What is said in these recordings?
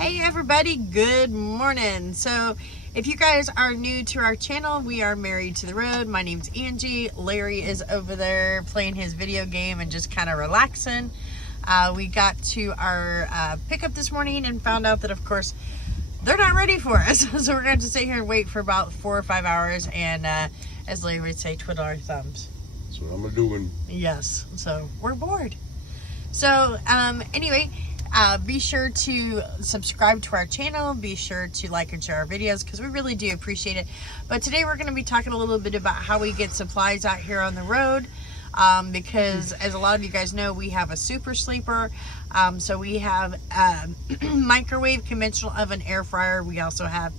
Hey everybody, good morning. So if you guys are new to our channel, we are Married to the Road. My name's Angie. Larry is over there playing his video game and just kind of relaxing. We got to our pickup this morning and found out that, of course, they're not ready for us. So we're going to sit here and wait for about 4 or 5 hours and, as Larry would say, twiddle our thumbs. That's what I'm doing. Yes, so we're bored. So anyway, be sure to subscribe to our channel. Be sure to like and share our videos because we really do appreciate it. But today we're going to be talking a little bit about how we get supplies out here on the road. Because as a lot of you guys know, we have a super sleeper. So we have microwave, conventional oven, air fryer. We also have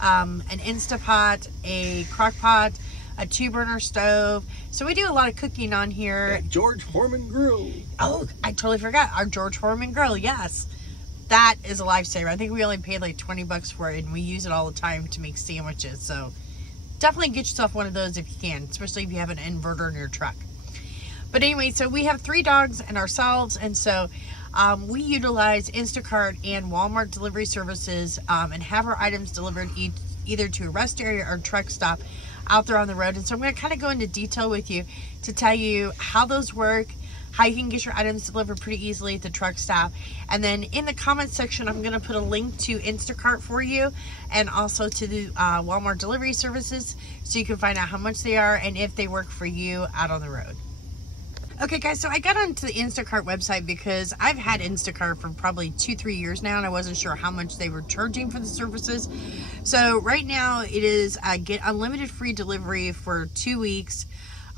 an Instapot, a crock pot, a 2-burner stove. So we do a lot of cooking on here. That George Foreman grill. Oh, I totally forgot. Our George Foreman grill, yes. That is a lifesaver. I think we only paid like 20 bucks for it, and we use it all the time to make sandwiches. So definitely get yourself one of those if you can, especially if you have an inverter in your truck. But anyway, so we have 3 dogs and ourselves, and so we utilize Instacart and Walmart delivery services and have our items delivered either to a rest area or truck stop out there on the road. And so I'm going to kind of go into detail with you to tell you how those work, how you can get your items delivered pretty easily at the truck stop. And then in the comments section, I'm going to put a link to Instacart for you and also to the Walmart delivery services so you can find out how much they are and if they work for you out on the road. Okay guys, so I got onto the Instacart website because I've had Instacart for probably 2-3 years now, and I wasn't sure how much they were charging for the services. So right now it is get unlimited free delivery for 2 weeks,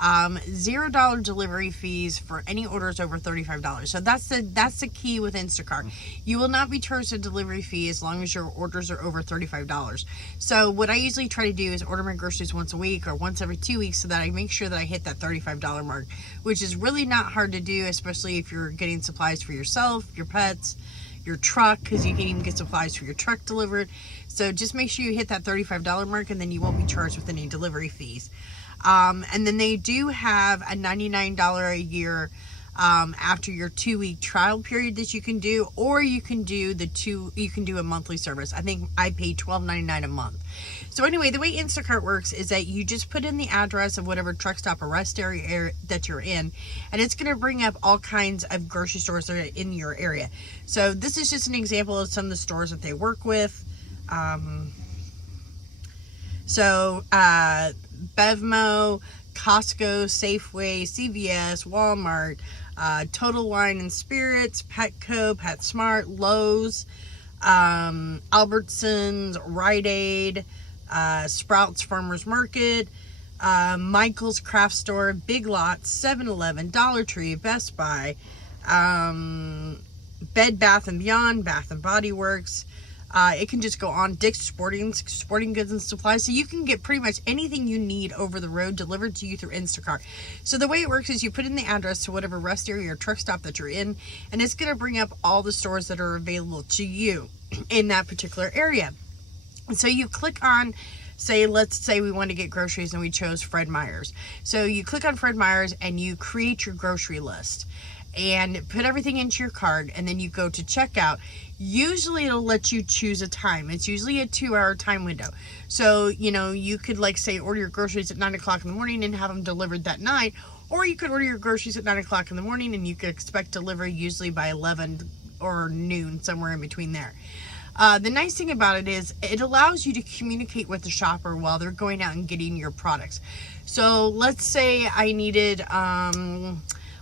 $0 delivery fees for any orders over $35. So that's the key with Instacart. You will not be charged a delivery fee as long as your orders are over $35. So what I usually try to do is order my groceries once a week or once every 2 weeks so that I make sure that I hit that $35 mark, which is really not hard to do, especially if you're getting supplies for yourself, your pets, your truck, because you can even get supplies for your truck delivered. So just make sure you hit that $35 mark, and then you won't be charged with any delivery fees. And then they do have a $99 a year after your 2-week trial period that you can do, or you can do a monthly service. I think I pay $12.99 a month. So anyway, the way Instacart works is that you just put in the address of whatever truck stop or rest area that you're in, and it's going to bring up all kinds of grocery stores that are in your area. So this is just an example of some of the stores that they work with. Bevmo, Costco, Safeway, CVS, Walmart, Total Wine and Spirits, Petco, PetSmart, Lowe's, Albertsons, Rite Aid, Sprouts Farmers Market, Michael's Craft Store, Big Lots, 7-Eleven, Dollar Tree, Best Buy, Bed Bath & Beyond, Bath & Body Works. It can just go on, Dick's Sporting Goods and Supplies. So you can get pretty much anything you need over the road delivered to you through Instacart. So the way it works is you put in the address to whatever rest area or truck stop that you're in, and it's going to bring up all the stores that are available to you in that particular area. And so you click on, let's say we want to get groceries and we chose Fred Meyer's. So you click on Fred Meyer's and you create your grocery list and put everything into your cart, and then you go to checkout. Usually it'll let you choose a time. It's usually a 2-hour time window. So, you could say order your groceries at 9 o'clock in the morning and have them delivered that night. Or you could order your groceries at 9 o'clock in the morning and you could expect delivery usually by 11 or noon, somewhere in between there. The nice thing about it is it allows you to communicate with the shopper while they're going out and getting your products. So let's say I needed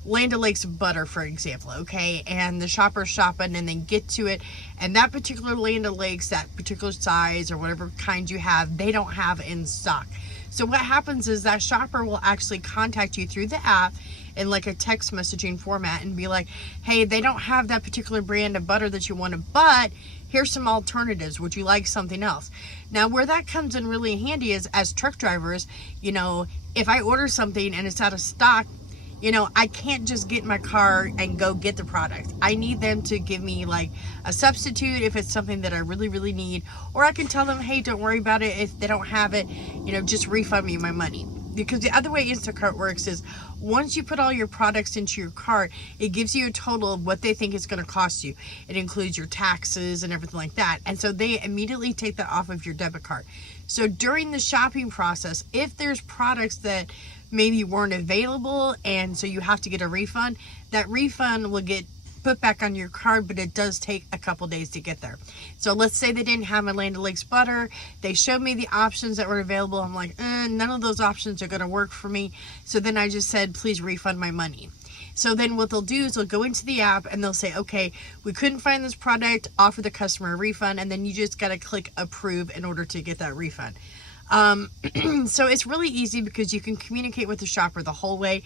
Land O'Lakes butter, for example, okay, and the shopper's shopping and they get to it, and that particular Land O'Lakes, that particular size or whatever kind you have, they don't have in stock. So what happens is that shopper will actually contact you through the app in a text messaging format and be like, hey, they don't have that particular brand of butter that you wanted, but here's some alternatives. Would you like something else? Now, where that comes in really handy is as truck drivers, if I order something and it's out of stock, I can't just get in my car and go get the product. I need them to give me a substitute if it's something that I really, really need. Or I can tell them, hey, don't worry about it. If they don't have it, just refund me my money. because the other way Instacart works is once you put all your products into your cart, it gives you a total of what they think it's going to cost you. It includes your taxes and everything like that. And so they immediately take that off of your debit card. So during the shopping process, if there's products that maybe weren't available and so you have to get a refund, that refund will get put back on your card, but it does take a couple days to get there. So let's say they didn't have my Land O'Lakes butter. They showed me the options that were available. I'm like, none of those options are going to work for me. So then I just said, please refund my money. So then what they'll do is they'll go into the app and they'll say, okay, we couldn't find this product, offer the customer a refund, and then you just got to click approve in order to get that refund. So it's really easy because you can communicate with the shopper the whole way.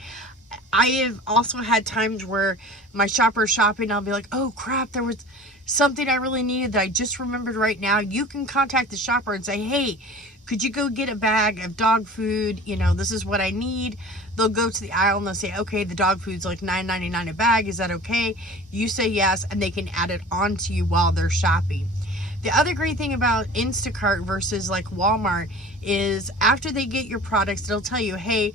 I have also had times where my shopper's shopping, I'll be like, oh crap, there was something I really needed that I just remembered right now. You can contact the shopper and say, hey, could you go get a bag of dog food? You know, this is what I need. They'll go to the aisle and they'll say, okay, the dog food's like $9.99 a bag. Is that okay? You say yes, and they can add it on to you while they're shopping. The other great thing about Instacart versus like Walmart is after they get your products, they'll tell you, hey,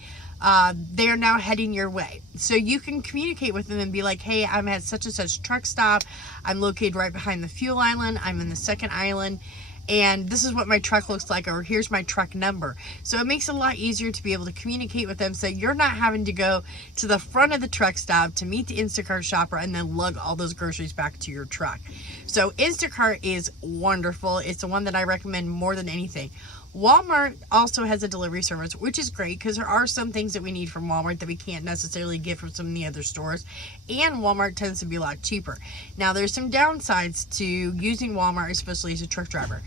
they're now heading your way. So you can communicate with them and be like, hey, I'm at such and such truck stop. I'm located right behind the fuel island. I'm in the second island. And this is what my truck looks like, or here's my truck number. So it makes it a lot easier to be able to communicate with them so you're not having to go to the front of the truck stop to meet the Instacart shopper and then lug all those groceries back to your truck. So Instacart is wonderful. It's the one that I recommend more than anything. Walmart also has a delivery service, which is great because there are some things that we need from Walmart that we can't necessarily get from some of the other stores, and Walmart tends to be a lot cheaper. Now, there's some downsides to using Walmart, especially as a truck driver.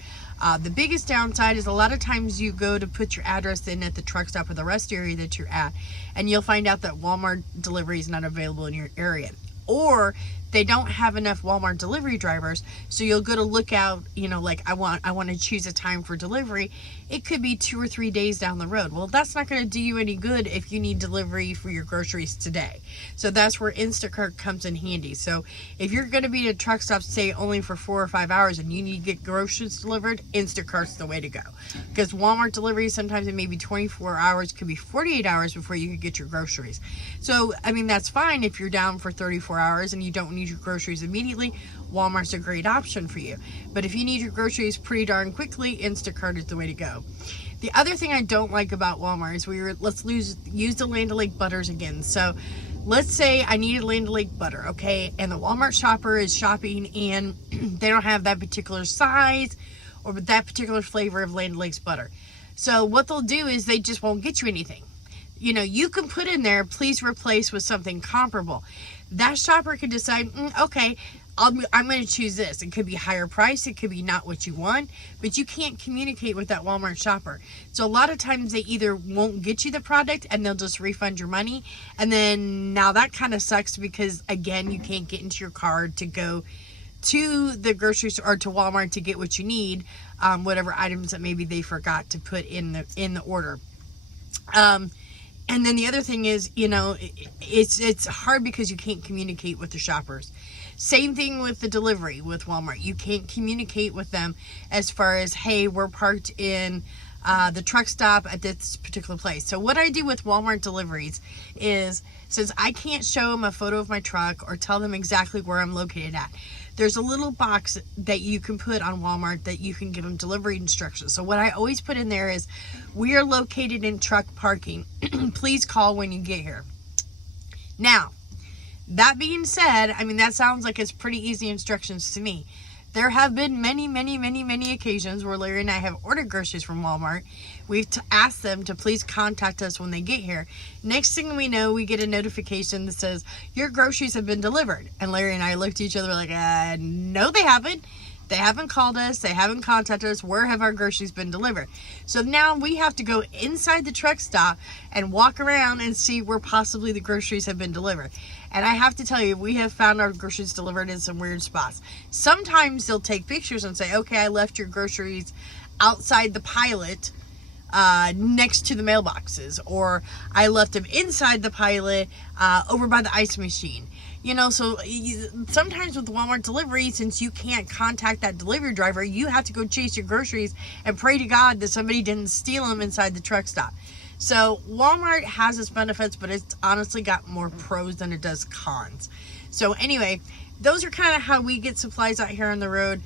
The biggest downside is a lot of times you go to put your address in at the truck stop or the rest area that you're at, and you'll find out that Walmart delivery is not available in your area. Or they don't have enough Walmart delivery drivers, so you'll go to look out, you know, like I want to choose a time for delivery. It could be 2 or 3 days down the road. Well, that's not going to do you any good if you need delivery for your groceries today. So that's where Instacart comes in handy. So if you're going to be at a truck stop, say only for 4 or 5 hours, and you need to get groceries delivered, Instacart's the way to go. Because Walmart delivery, sometimes it may be 24 hours, could be 48 hours before you can get your groceries. So, I mean, that's fine if you're down for 34 hours and you don't need your groceries immediately. Walmart's a great option for you. But if you need your groceries pretty darn quickly, Instacart is the way to go. The other thing I don't like about Walmart is let's use the Land O'Lakes butters again. So let's say I needed Land O'Lakes butter, okay, and the Walmart shopper is shopping and they don't have that particular size or that particular flavor of Land O'Lakes butter. So what they'll do is they just won't get you anything. You know, you can put in there, please replace with something comparable. That shopper could decide, okay, I'm going to choose this. It could be higher price. It could be not what you want, but you can't communicate with that Walmart shopper. So a lot of times they either won't get you the product and they'll just refund your money. And then now that kind of sucks because, again, you can't get into your car to go to the grocery store or to Walmart to get what you need, whatever items that maybe they forgot to put in the order. And then the other thing is, you know, it's hard because you can't communicate with the shoppers. Same thing with the delivery with Walmart. You can't communicate with them as far as, hey, we're parked in the truck stop at this particular place. So what I do with Walmart deliveries is, since I can't show them a photo of my truck or tell them exactly where I'm located at, there's a little box that you can put on Walmart that you can give them delivery instructions. So what I always put in there is, we are located in truck parking. Please call when you get here. Now, that being said, I mean, that sounds like it's pretty easy instructions to me. There have been many occasions where Larry and I have ordered groceries from Walmart. We've asked them to please contact us when they get here. Next thing we know, we get a notification that says, your groceries have been delivered. And Larry and I looked at each other like, no, they haven't. They haven't called us. They haven't contacted us. Where have our groceries been delivered? So now we have to go inside the truck stop and walk around and see where possibly the groceries have been delivered. And I have to tell you, we have found our groceries delivered in some weird spots. Sometimes they'll take pictures and say, okay, I left your groceries outside the Pilot next to the mailboxes, or I left them inside the Pilot over by the ice machine. You know, so sometimes with Walmart delivery, since you can't contact that delivery driver, you have to go chase your groceries and pray to God that somebody didn't steal them inside the truck stop. So Walmart has its benefits, but it's honestly got more pros than it does cons. So anyway, those are kind of how we get supplies out here on the road.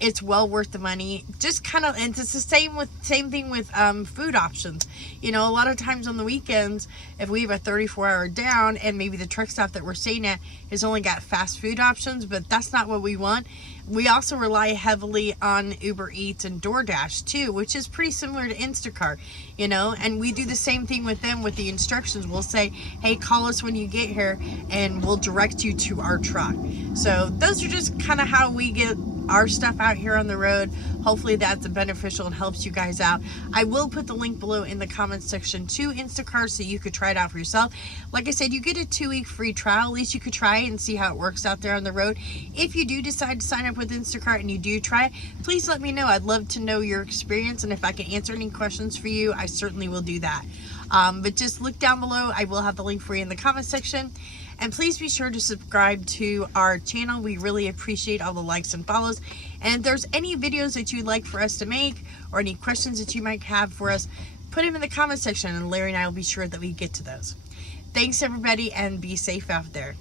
It's well worth the money. Just kind of, and it's the same thing with food options. You know, a lot of times on the weekends, if we have a 34-hour down and maybe the truck stop that we're staying at has only got fast food options, but that's not what we want. We also rely heavily on Uber Eats and DoorDash too, which is pretty similar to Instacart, you know, and we do the same thing with them with the instructions. We'll say, hey, call us when you get here and we'll direct you to our truck. So those are just kind of how we get our stuff out here on the road. Hopefully that's beneficial and helps you guys out. I will put the link below in the comments section to Instacart so you could try it out for yourself. Like I said, you get a 2-week free trial. At least you could try it and see how it works out there on the road. If you do decide to sign up with Instacart and you do try it, please let me know. I'd love to know your experience, and if I can answer any questions for you, I certainly will do that. But just look down below. I will have the link for you in the comment section. And please be sure to subscribe to our channel. We really appreciate all the likes and follows. And if there's any videos that you'd like for us to make or any questions that you might have for us, put them in the comment section and Larry and I will be sure that we get to those. Thanks everybody, and be safe out there.